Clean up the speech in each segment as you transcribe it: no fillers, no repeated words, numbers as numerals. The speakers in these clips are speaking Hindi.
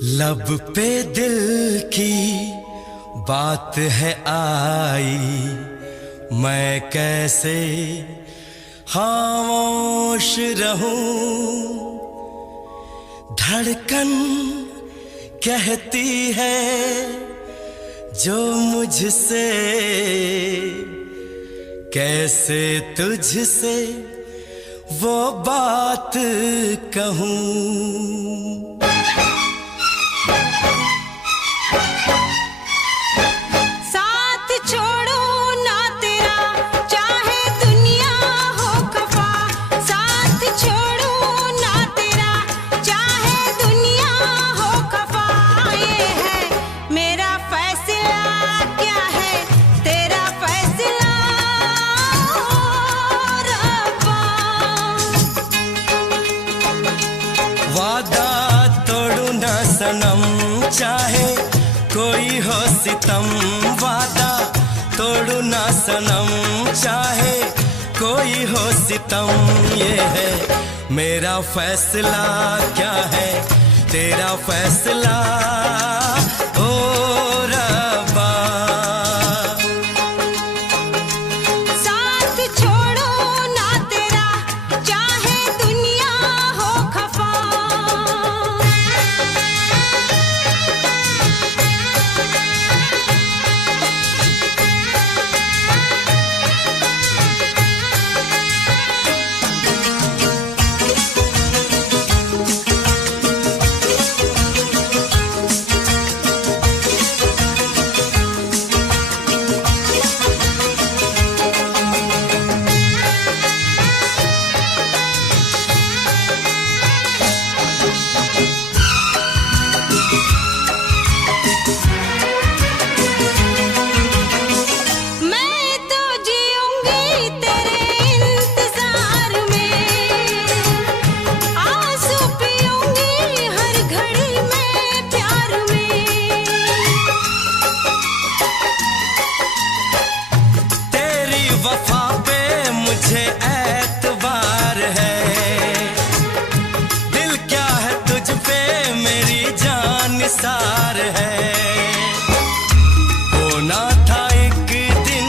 लब पे दिल की बात है आई, मैं कैसे खामोश रहूं। धड़कन कहती है जो मुझसे, कैसे तुझसे वो बात कहूं। साथ छोड़ो ना तेरा चाहे दुनिया हो खफा, साथ छोड़ो ना तेरा चाहे दुनिया हो खफा। ये है मेरा फैसला, क्या है तेरा फैसला रब्बा। वादा तोड़ू ना सनम चाहे कोई हो सितम, वादा तोड़ू ना सनम चाहे कोई हो सितम। ये है मेरा फैसला, क्या है तेरा फैसला ओ रब्बा। साथ छोड़ो ना तेरा चाहे दुनिया हो खफा। वफा पे मुझे एतबार है, दिल क्या है तुझ पे मेरी जान निसार है। होना था एक दिन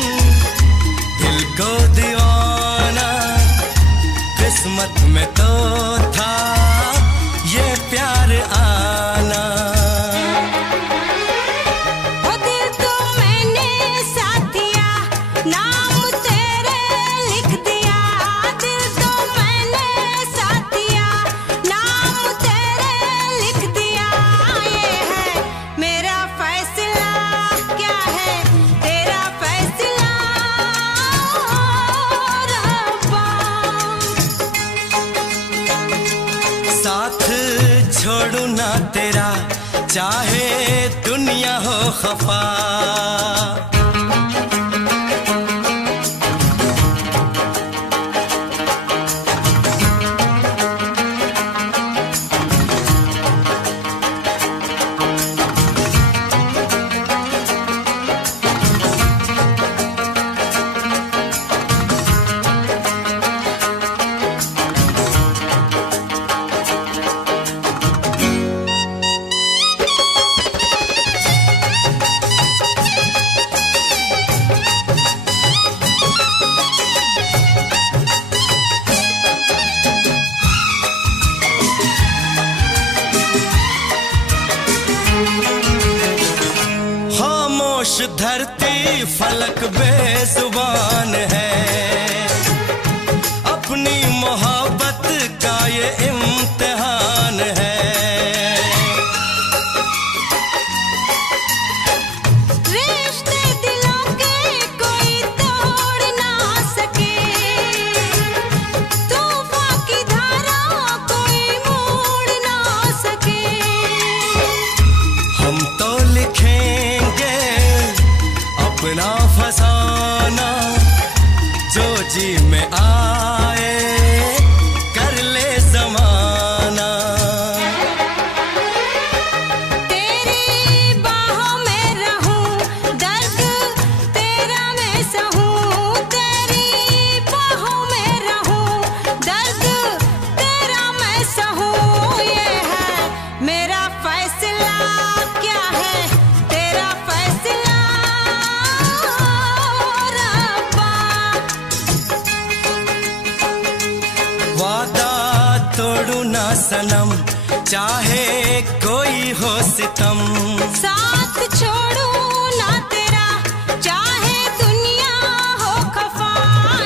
दिल को दीवाना, किस्मत में तो था ये प्यार आना। वो दिल तो मैंने साथ दिया, नाम तेरे लिख दिया। दिल तो मैंने साथ दिया, नाम तेरे लिख दिया। ये है मेरा फैसला, क्या है तेरा फैसला रब्बा। साथ छोड़ू ना तेरा चाहे दुनिया हो खफा। खामोश धरती फलक बेजुबान है, अपनी मोहब्बत का ये इम्तिहान है। रिश्ते दिलों के कोई तोड़ ना सके, तूफान की धारा कोई मोड़ ना सके। हम तो लिखेंगे अपना फसाना, जो सनम, चाहे कोई हो सितम। साथ छोड़ू ना तेरा, चाहे दुनिया हो खफा।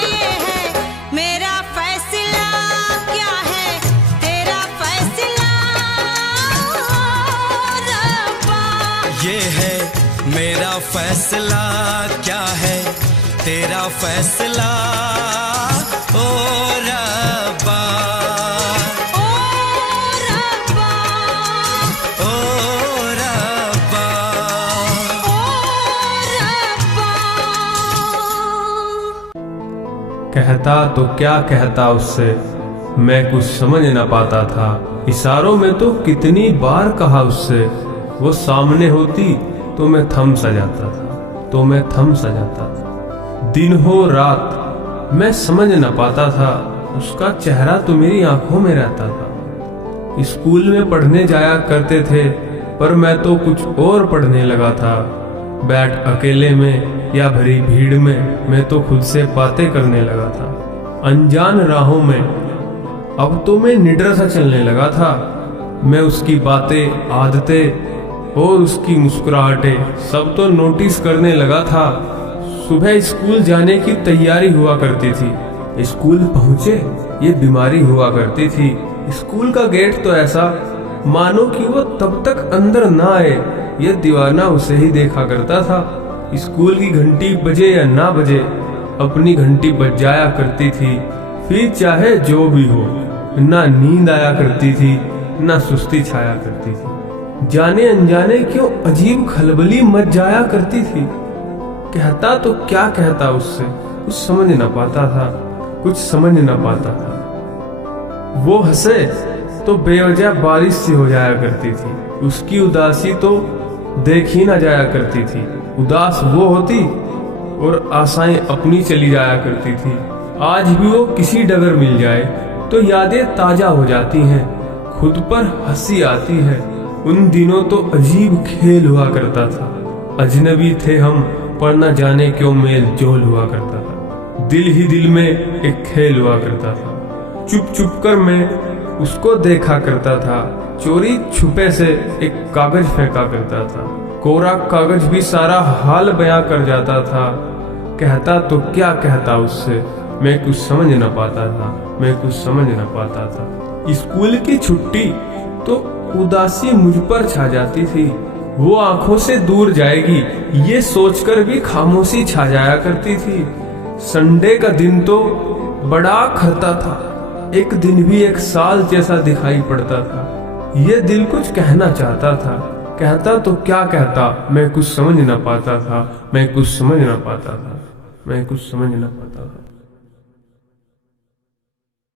ये है मेरा फैसला, क्या है तेरा फैसला रब्बा। ये है मेरा फैसला, क्या है तेरा फैसला ओ रब्बा। ओ रब्बा, ओ रब्बा, ओ रब्बा। कहता तो क्या कहता उससे, मैं कुछ समझ न पाता था। इशारों में तो कितनी बार कहा उससे, वो सामने होती तो मैं थम सा जाता था, तो मैं थम सा जाता था। दिन हो रात मैं समझ न पाता था, उसका चेहरा तो मेरी आंखों में रहता था। स्कूल में पढ़ने जाया करते थे, पर मैं तो कुछ और पढ़ने लगा था। बैठ अकेले में या भरी भीड़ में मैं तो खुद से बातें करने लगा था। अनजान राहों में अब तो मैं निडर सा चलने लगा था। मैं उसकी बातें, आदतें और उसकी मुस्कुराहटें सब तो नोटिस करने लगा था। सुबह स्कूल जाने की तैयारी हुआ करती थी, स्कूल पहुंचे ये बीमारी हुआ करती थी। स्कूल का गेट तो ऐसा मानो कि वो तब तक अंदर ना आए, ये दीवाना उसे ही देखा करता था। स्कूल की घंटी बजे या ना बजे, अपनी घंटी बज जाया करती थी, फिर चाहे जो भी हो। ना नींद आया करती थी, ना सुस्ती छाया करती थी। जाने अनजाने क्यों अजीब खलबली मच जाया करती थी। कहता तो क्या कहता उससे, कुछ समझ न पाता था, कुछ समझ न पाता था। वो हंसे तो बेवजह बारिश सी हो जाया करती थी, उसकी उदासी तो देखी ना जाया करती थी। उदास वो होती और आशाएं अपनी चली जाया करती थी। आज भी वो किसी डगर मिल जाए तो यादें ताजा हो जाती हैं, खुद पर हंसी आती है। उन दिनों तो अजीब खेल हुआ करता था, अजनबी थे हम पर न जाने क्यों मेल जोल हुआ करता था। दिल ही दिल में एक खेल हुआ करता था, चुप चुप कर मैं उसको देखा करता था। चोरी छुपे से एक कागज फेंका करता था, कोरा कागज भी सारा हाल बयां कर जाता था। कहता तो क्या कहता उससे, मैं कुछ समझ न पाता था, मैं कुछ समझ न पाता था। स्कूल की छुट्टी तो उदासी मुझ पर छा जाती थी। वो आंखों से दूर जाएगी ये सोचकर भी खामोशी छा जाया करती थी। संडे का दिन तो बड़ा खरता था, एक दिन भी एक साल जैसा दिखाई पड़ता था। ये दिल कुछ कहना चाहता था, कहता तो क्या कहता, मैं कुछ समझ न पाता था, मैं कुछ समझ न पाता था, मैं कुछ समझ न पाता था।